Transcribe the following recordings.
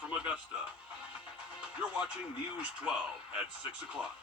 from Augusta. You're watching News 12 at 6 o'clock.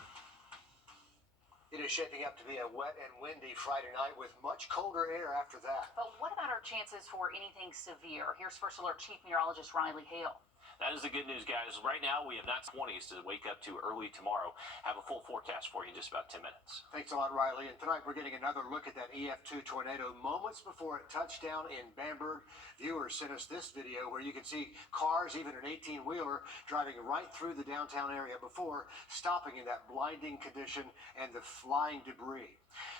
It is shaping up to be a wet and windy Friday night with much colder air after that. But what about our chances for anything severe? Here's First Alert Chief Meteorologist Riley Hale. That is the good news, guys. Right now, we have not 20s to wake up to early tomorrow. Have a full forecast for you in just about 10 minutes. Thanks a lot, Riley. And tonight, we're getting another look at that EF2 tornado moments before it touched down in Bamberg. Viewers sent us this video where you can see cars, even an 18-wheeler, driving right through the downtown area before stopping in that blinding condition and the flying debris.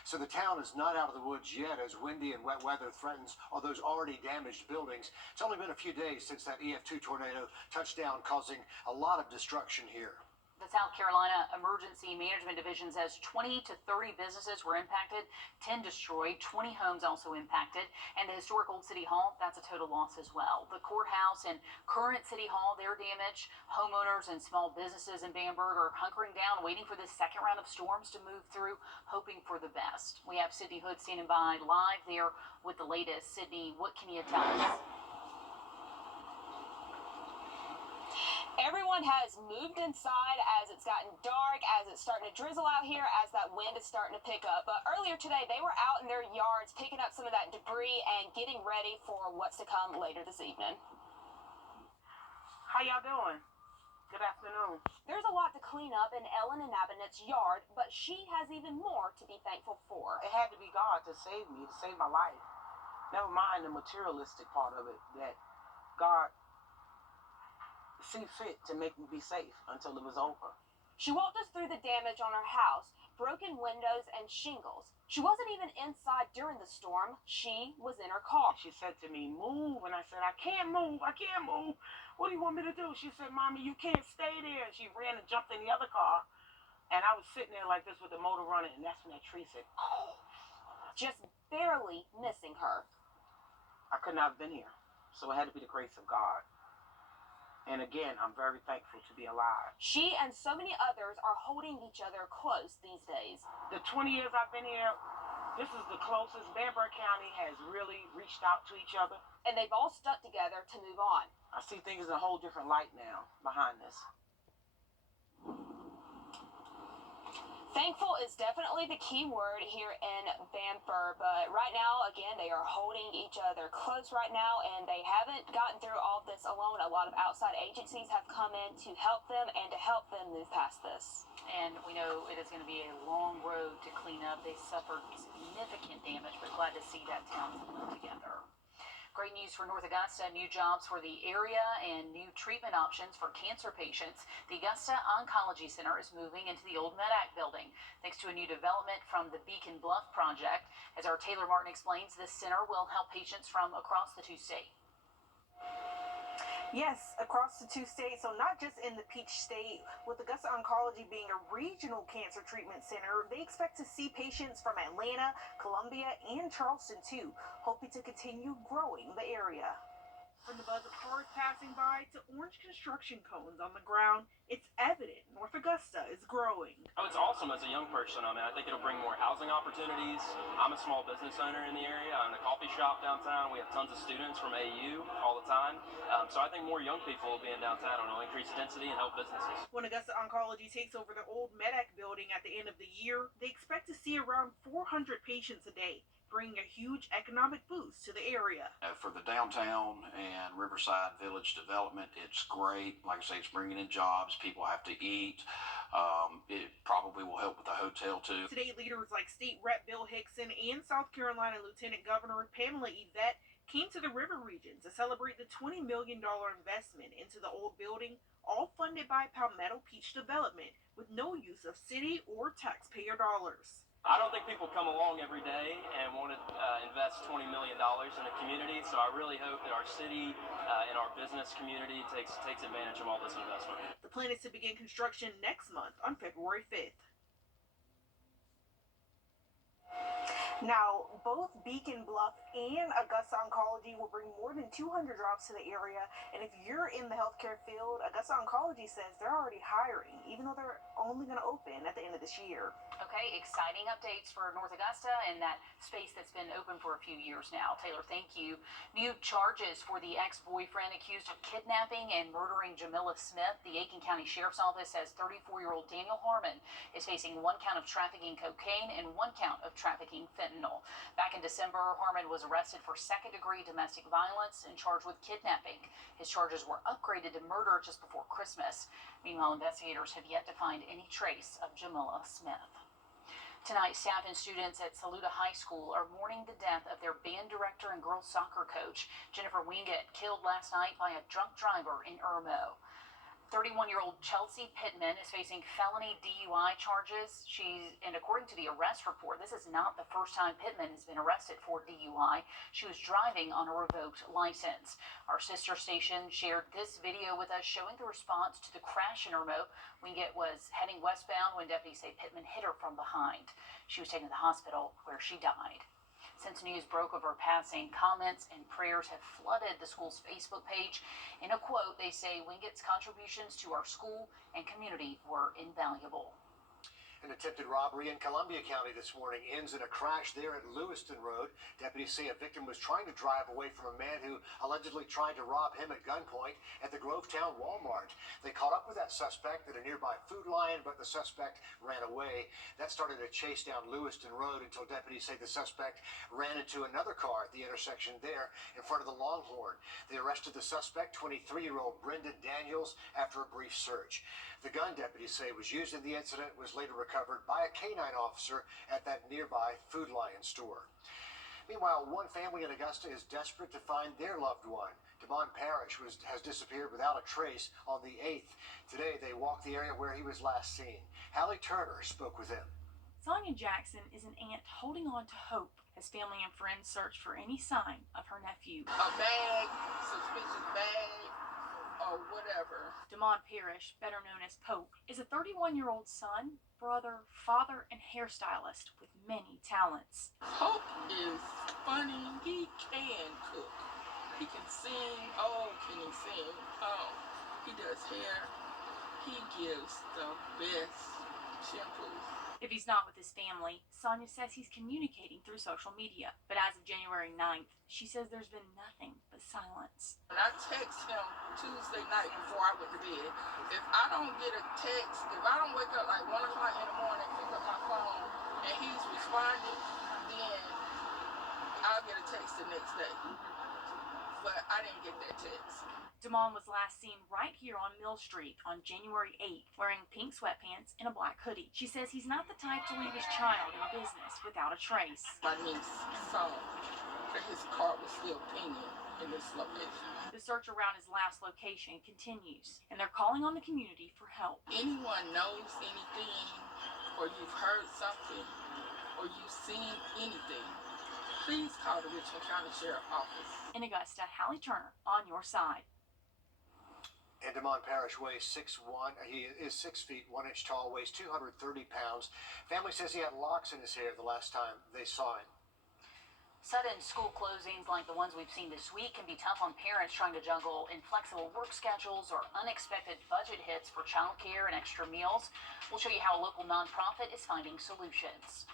So the town is not out of the woods yet as windy and wet weather threatens all those already damaged buildings. It's only been a few days since that EF2 tornado touched down, causing a lot of destruction here. The South Carolina Emergency Management Division says 20 to 30 businesses were impacted, 10 destroyed, 20 homes also impacted, and the historic Old City Hall, that's a total loss as well. The courthouse and current City Hall, they're damaged. Homeowners and small businesses in Bamberg are hunkering down, waiting for this second round of storms to move through, hoping for the best. We have Sydney Hood standing by live there with the latest. Sydney, what can you tell us? Everyone has moved inside as it's gotten dark, as it's starting to drizzle out here, as that wind is starting to pick up. But earlier today, they were out in their yards picking up some of that debris and getting ready for what's to come later this evening. How y'all doing? Good afternoon. There's a lot to clean up in Ellen and Abinet's yard, but she has even more to be thankful for. It had to be God to save me, to save my life. Never mind the materialistic part of it, that God see fit to make me be safe until it was over. She walked us through the damage on her house, broken windows and shingles. She wasn't even inside during the storm. She was in her car. She said to me, move, and I said, I can't move. What do you want me to do? She said, Mommy, you can't stay there. And she ran and jumped in the other car, and I was sitting there like this with the motor running, and that's when that tree said, oh. Just barely missing her. I could not have been here, so it had to be the grace of God. And again, I'm very thankful to be alive. She and so many others are holding each other close these days. The 20 years I've been here, this is the closest Bamberg County has really reached out to each other. And they've all stuck together to move on. I see things in a whole different light now behind this. Thankful is definitely the key word here in Bamberg, but right now, again, they are holding each other close right now, and they haven't gotten through all of this alone. A lot of outside agencies have come in to help them and to help them move past this. And we know it is going to be a long road to clean up. They suffered significant damage, but glad to see that town come together. Great news for North Augusta, new jobs for the area and new treatment options for cancer patients. The Augusta Oncology Center is moving into the old Medac building, thanks to a new development from the Beacon Bluff project. As our Taylor Martin explains, this center will help patients from across the two states. Yes, across the two states, so not just in the Peach State. With Augusta Oncology being a regional cancer treatment center, they expect to see patients from Atlanta, Columbia, and Charleston too, hoping to continue growing the area. From the buzz of cars passing by to orange construction cones on the ground, it's evident North Augusta is growing. Oh, it's awesome as a young person. I mean, I think it'll bring more housing opportunities. I'm a small business owner in the area. I own a coffee shop downtown. We have tons of students from AU all the time. So I think more young people will be in downtown and it'll increase density and help businesses. When Augusta Oncology takes over the old Medac building at the end of the year, they expect to see around 400 patients a day, bringing a huge economic boost to the area. For the downtown and Riverside Village development, it's great. Like I say, it's bringing in jobs. People have to eat. It probably will help with the hotel too. Today, leaders like State Rep Bill Hickson and South Carolina Lieutenant Governor Pamela Yvette came to the River region to celebrate the $20 million investment into the old building, all funded by Palmetto Peach Development with no use of city or taxpayer dollars. I don't think people come along every day and want to invest $20 million in a community, so I really hope that our city and our business community takes advantage of all this investment. The plan is to begin construction next month on February 5th. Now, both Beacon Bluff and Augusta Oncology will bring more than 200 jobs to the area. And if you're in the healthcare field, Augusta Oncology says they're already hiring, even though they're only going to open at the end of this year. Okay, exciting updates for North Augusta and that space that's been open for a few years now. Taylor, thank you. New charges for the ex-boyfriend accused of kidnapping and murdering Jamila Smith. The Aiken County Sheriff's Office says 34-year-old Daniel Harmon is facing 1 count of trafficking cocaine and 1 count of trafficking fentanyl. Back in December, Harmon was arrested for second-degree domestic violence and charged with kidnapping. His charges were upgraded to murder just before Christmas. Meanwhile, investigators have yet to find any trace of Jamila Smith. Tonight, staff and students at Saluda High School are mourning the death of their band director and girls soccer coach, Jennifer Wingett, killed last night by a drunk driver in Irmo. 31-year-old Chelsea Pittman is facing felony DUI charges. And according to the arrest report, this is not the first time Pittman has been arrested for DUI. She was driving on a revoked license. Our sister station shared this video with us showing the response to the crash in Irmo. Wingett was heading westbound when deputies say Pittman hit her from behind. She was taken to the hospital where she died. Since news broke of her passing, comments and prayers have flooded the school's Facebook page. In a quote, they say Wingett's contributions to our school and community were invaluable. An attempted robbery in Columbia County this morning ends in a crash there at Lewiston Road. Deputies say a victim was trying to drive away from a man who allegedly tried to rob him at gunpoint at the Grovetown Walmart. They caught up with that suspect at a nearby Food Lion, but the suspect ran away. That started a chase down Lewiston Road until deputies say the suspect ran into another car at the intersection there in front of the Longhorn. They arrested the suspect, 23-year-old Brendan Daniels, after a brief search. The gun, deputies say, was used in the incident, was later recovered by a canine officer at that nearby Food Lion store. Meanwhile, one family in Augusta is desperate to find their loved one. Devon Parrish has disappeared without a trace on the 8th. Today, they walked the area where he was last seen. Hallie Turner spoke with him. Sonia Jackson is an aunt holding on to hope as family and friends search for any sign of her nephew. A bag, suspicious bag, or whatever. Damon Parrish, better known as Pope, is a 31-year-old son, brother, father, and hairstylist with many talents. Pope is funny. He can cook. He can sing. Oh, can he sing? Oh, he does hair. He gives the best shampoos. If he's not with his family, Sonia says he's communicating through social media. But as of January 9th, she says there's been nothing but silence. When I text him Tuesday night before I went to bed, if I don't get a text, if I don't wake up like 1 o'clock in the morning, pick up my phone, and he's responding, then I'll get a text the next day. But I didn't get that text. Damon was last seen right here on Mill Street on January 8th, wearing pink sweatpants and a black hoodie. She says he's not the type to leave his child in business without a trace. My niece saw that his car was still pinging in this location. The search around his last location continues, and they're calling on the community for help. Anyone knows anything, or you've heard something, or you've seen anything, please call the Richmond County Sheriff's Office. In Augusta, Hallie Turner on your side. And Damon Parrish weighs 6'1". He is 6 feet 1 inch tall, weighs 230 pounds. Family says he had locks in his hair the last time they saw him. Sudden school closings like the ones we've seen this week can be tough on parents trying to juggle inflexible work schedules or unexpected budget hits for childcare and extra meals. We'll show you how a local nonprofit is finding solutions.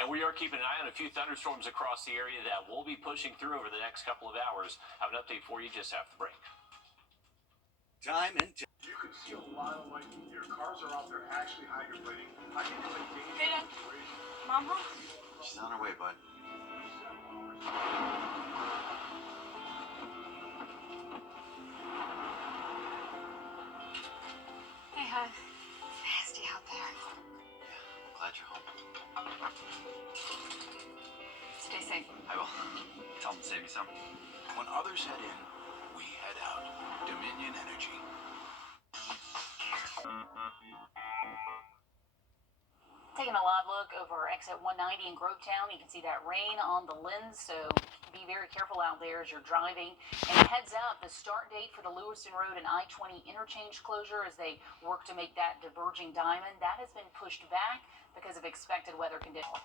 And we are keeping an eye on a few thunderstorms across the area that will be pushing through over the next couple of hours. I have an update for you just after the break. Time and you could see a lot of like your cars are out there actually hydroplaning. I can do like Hey, Dad. Mom home? she's on her way, bud. Hey, hon. It's nasty out there. I'm glad you're home. Stay safe. I will. Tell them to save me some. When others head in, we head out. Dominion Energy. Taking a live look over exit 190 in Grovetown, you can see that rain on the lens, so be very careful out there as you're driving. And heads up, the start date for the Lewiston Road and I-20 interchange closure as they work to make that diverging diamond, that has been pushed back because of expected weather conditions.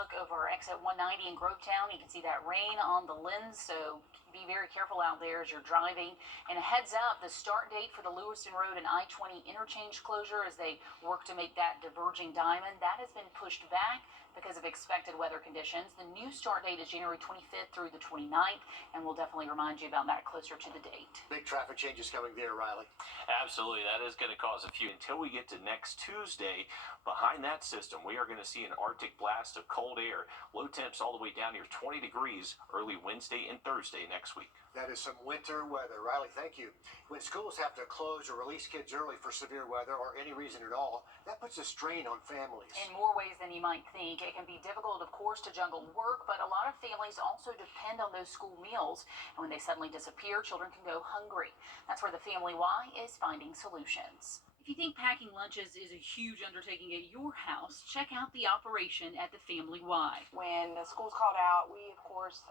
look over exit 190 in Grovetown. You can see that rain on the lens, so be very careful out there as you're driving. And a heads up, the start date for the Lewiston Road and I-20 interchange closure as they work to make that diverging diamond, that has been pushed back because of expected weather conditions. The new start date is January 25th through the 29th, and we'll definitely remind you about that closer to the date. Big traffic changes coming there, Riley. Absolutely, that is going to cause a few. Until we get to next Tuesday, behind that system, we are going to see an Arctic blast of cold air. Low temps all the way down near 20 degrees early Wednesday and Thursday next week. That is some winter weather. Riley, thank you. When schools have to close or release kids early for severe weather or any reason at all, that puts a strain on families. In more ways than you might think. It can be difficult, of course, to juggle work, but a lot of families also depend on those school meals. And when they suddenly disappear, children can go hungry. That's where the Family Y is finding solutions. If you think packing lunches is a huge undertaking at your house, check out the operation at the Family Y. When the school's called out, we, of course,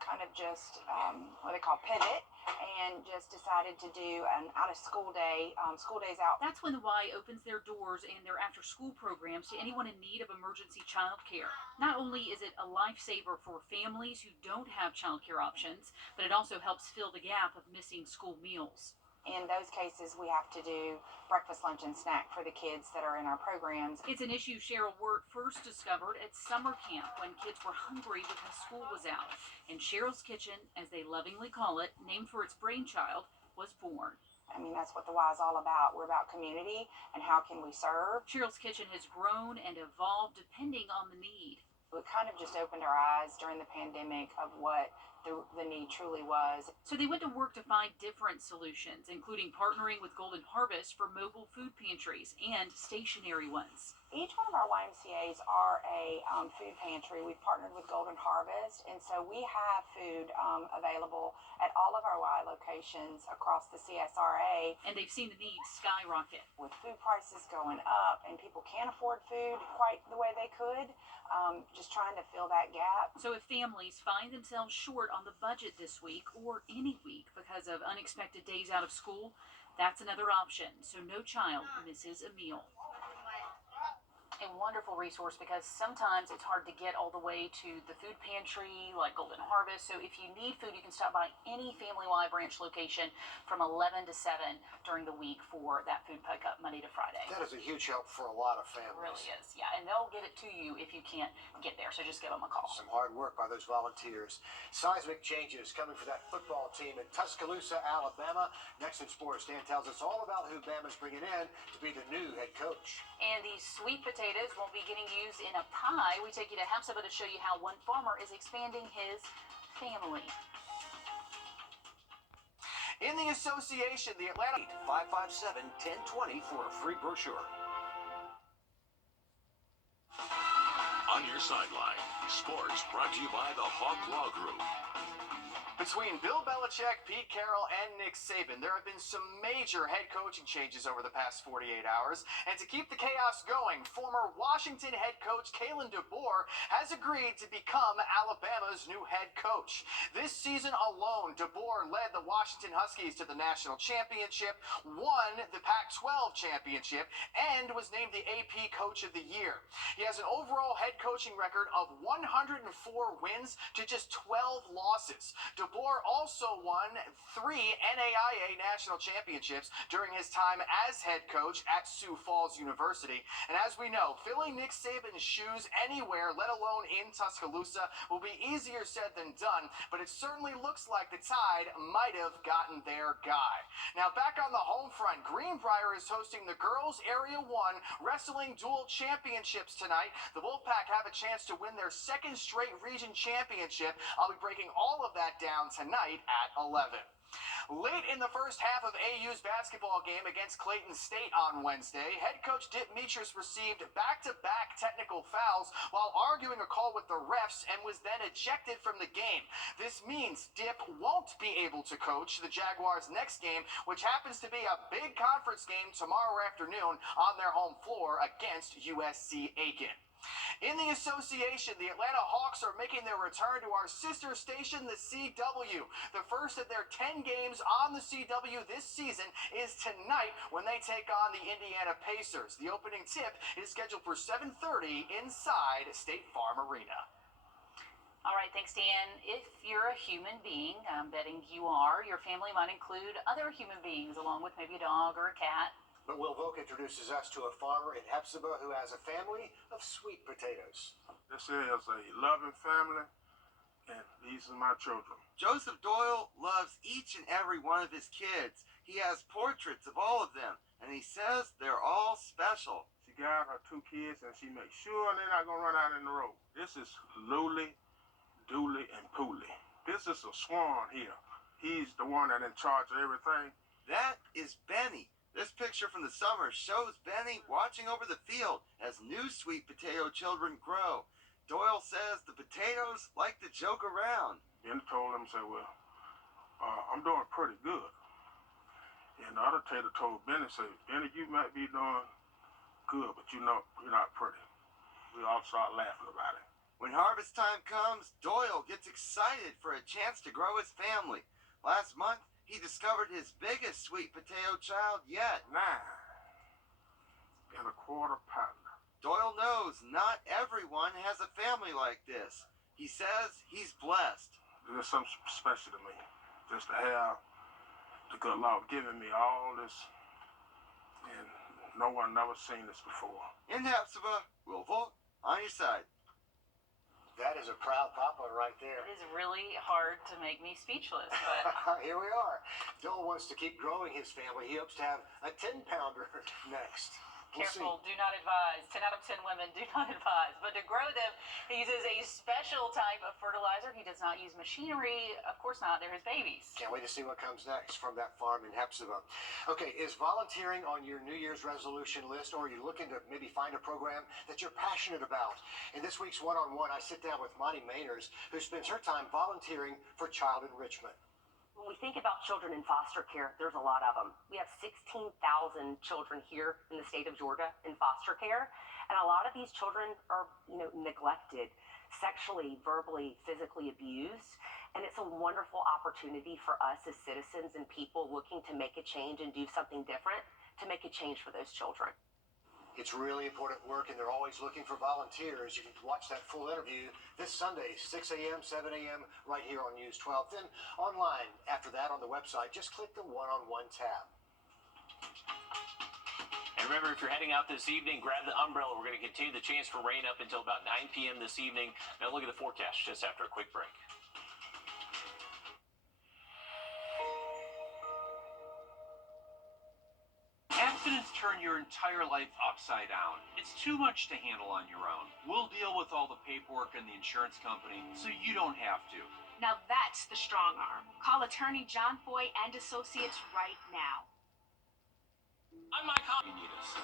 kind of just, what they call pivot, and just decided to do an out-of-school day, school days out. That's when the Y opens their doors and their after-school programs to anyone in need of emergency childcare. Not only is it a lifesaver for families who don't have childcare options, but it also helps fill the gap of missing school meals. In those cases, we have to do breakfast, lunch, and snack for the kids that are in our programs. It's an issue Cheryl Wirt first discovered at summer camp when kids were hungry because school was out. And Cheryl's Kitchen, as they lovingly call it, named for its brainchild, was born. I mean, that's what the Y is all about. We're about community and how can we serve. Cheryl's Kitchen has grown and evolved depending on the need. It kind of just opened our eyes during the pandemic of what the need truly was. So they went to work to find different solutions, including partnering with Golden Harvest for mobile food pantries and stationary ones. Each one of our YMCAs are a food pantry. We've partnered with Golden Harvest, and so we have food available at all of our Y locations across the CSRA. And they've seen the need skyrocket. With food prices going up and people can't afford food quite the way they could, just trying to fill that gap. So if families find themselves short on the budget this week or any week because of unexpected days out of school, that's another option, so no child misses a meal. A wonderful resource because sometimes it's hard to get all the way to the food pantry like Golden Harvest. So if you need food, you can stop by any Family Y branch location from 11 to 7 during the week for that food pickup Monday to Friday. That is a huge help for a lot of families. It really is, yeah. And they'll get it to you if you can't get there. So just give them a call. Some hard work by those volunteers. Seismic changes coming for that football team in Tuscaloosa, Alabama. Next in sports, Dan tells us all about who Bama's bringing in to be the new head coach. And these sweet potatoes won't be getting used in a pie. We take you to Hapsaba to show you how one farmer is expanding his family. In the association, the Atlanta 557-1020 for a free brochure. On your sideline, sports brought to you by the Hawk Law Group. Between Bill Belichick, Pete Carroll, and Nick Saban, there have been some major head coaching changes over the past 48 hours. And to keep the chaos going, former Washington head coach Kalen DeBoer has agreed to become Alabama's new head coach. This season alone, DeBoer led the Washington Huskies to the national championship, won the Pac-12 championship, and was named the AP Coach of the Year. He has an overall head coaching record of 104 wins to just 12 losses. DeBoer also won 3 NAIA national championships during his time as head coach at Sioux Falls University. And as we know, filling Nick Saban's shoes anywhere, let alone in Tuscaloosa, will be easier said than done, but it certainly looks like the Tide might have gotten their guy. Now, back on the home front, Greenbrier is hosting the Girls Area 1 Wrestling Dual Championships tonight. The Wolfpack have a chance to win their second straight region championship. I'll be breaking all of that down tonight at 11. Late in the first half of AU's basketball game against Clayton State on Wednesday, head coach Dip Mitras received back-to-back technical fouls while arguing a call with the refs and was then ejected from the game. This means Dip won't be able to coach the Jaguars' next game, which happens to be a big conference game tomorrow afternoon on their home floor against USC Aiken. In the association, the Atlanta Hawks are making their return to our sister station, the CW. The first of their 10 games on the CW this season is tonight when they take on the Indiana Pacers. The opening tip is scheduled for 7:30 inside State Farm Arena. All right, thanks, Dan. If you're a human being, I'm betting you are, your family might include other human beings along with maybe a dog or a cat. But Will Volk introduces us to a farmer in Hephzibah who has a family of sweet potatoes. This is a loving family, and these are my children. Joseph Doyle loves each and every one of his kids. He has portraits of all of them, and he says they're all special. She got her 2 kids, and she makes sure they're not going to run out in the road. This is Luli, Dooley, and Pooley. This is a swan here. He's the one that's in charge of everything. That is Benny. This picture from the summer shows Benny watching over the field as new sweet potato children grow. Doyle says the potatoes like to joke around. Benny told him, well, I'm doing pretty good. And the other tater told Benny, Benny, you might be doing good, but you're not pretty. We all start laughing about it. When harvest time comes, Doyle gets excited for a chance to grow his family. Last month, he discovered his biggest sweet potato child yet. 9 1/4 pounder. Doyle knows not everyone has a family like this. He says he's blessed. There's something special to me, just to have the good Lord giving me all this, and no one never seen this before. In Hephzibah, Will Volk, on your side. That is a proud papa right there. It is really hard to make me speechless, but Here we are. Bill wants to keep growing his family. He hopes to have a 10-pounder next. We'll careful, do not advise. 10 out of 10 women do not advise. But to grow them, he uses a special type of fertilizer. He does not use machinery. Of course not. They're his babies. Can't wait to see what comes next from that farm in Hephzibah. Okay, is volunteering on your New Year's resolution list, or are you looking to maybe find a program that you're passionate about? In this week's one-on-one, I sit down with Monty Mainers, who spends her time volunteering for child enrichment. When we think about children in foster care, there's a lot of them. We have 16,000 children here in the state of Georgia in foster care, and a lot of these children are, neglected, sexually, verbally, physically abused, and it's a wonderful opportunity for us as citizens and people looking to make a change and do something different to make a change for those children. It's really important work, and they're always looking for volunteers. You can watch that full interview this Sunday, 6 a.m., 7 a.m., right here on News 12. Then online after that on the website, just click the one-on-one tab. And remember, if you're heading out this evening, grab the umbrella. We're going to continue the chance for rain up until about 9 p.m. this evening. Now look at the forecast just after a quick break. Accidents turn your entire life upside down. It's too much to handle on your own. We'll deal with all the paperwork and the insurance company so you don't have to. Now that's the strong arm. Call attorney John Foy and Associates right now. On my you need us.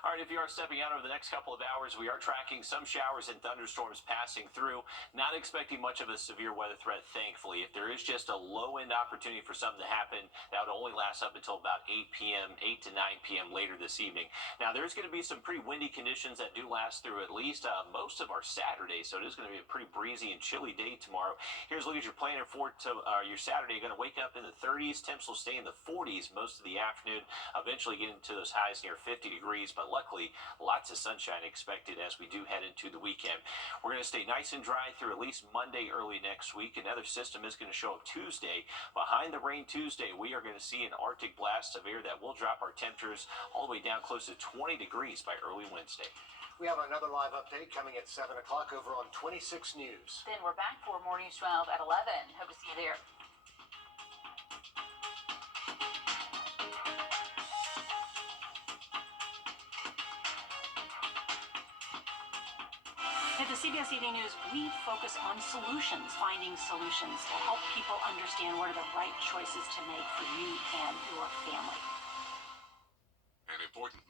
All right, if you are stepping out over the next couple of hours, we are tracking some showers and thunderstorms passing through. Not expecting much of a severe weather threat, thankfully. If there is just a low-end opportunity for something to happen, that would only last up until about 8 p.m., 8 to 9 p.m. later this evening. Now, there's going to be some pretty windy conditions that do last through at least most of our Saturday, so it is going to be a pretty breezy and chilly day tomorrow. Here's a look at your planner for your Saturday. You're going to wake up in the 30s. Temps will stay in the 40s most of the afternoon, eventually getting to those highs near 50 degrees, but luckily, lots of sunshine expected as we do head into the weekend. We're going to stay nice and dry through at least Monday early next week. Another system is going to show up Tuesday. Behind the rain Tuesday, we are going to see an Arctic blast of air that will drop our temperatures all the way down close to 20 degrees by early Wednesday. We have another live update coming at 7 o'clock over on 26 News. Then we're back for more News 12 at 11. Hope to see you there. At the CBS Evening News, we focus on solutions, finding solutions to help people understand what are the right choices to make for you and your family. An important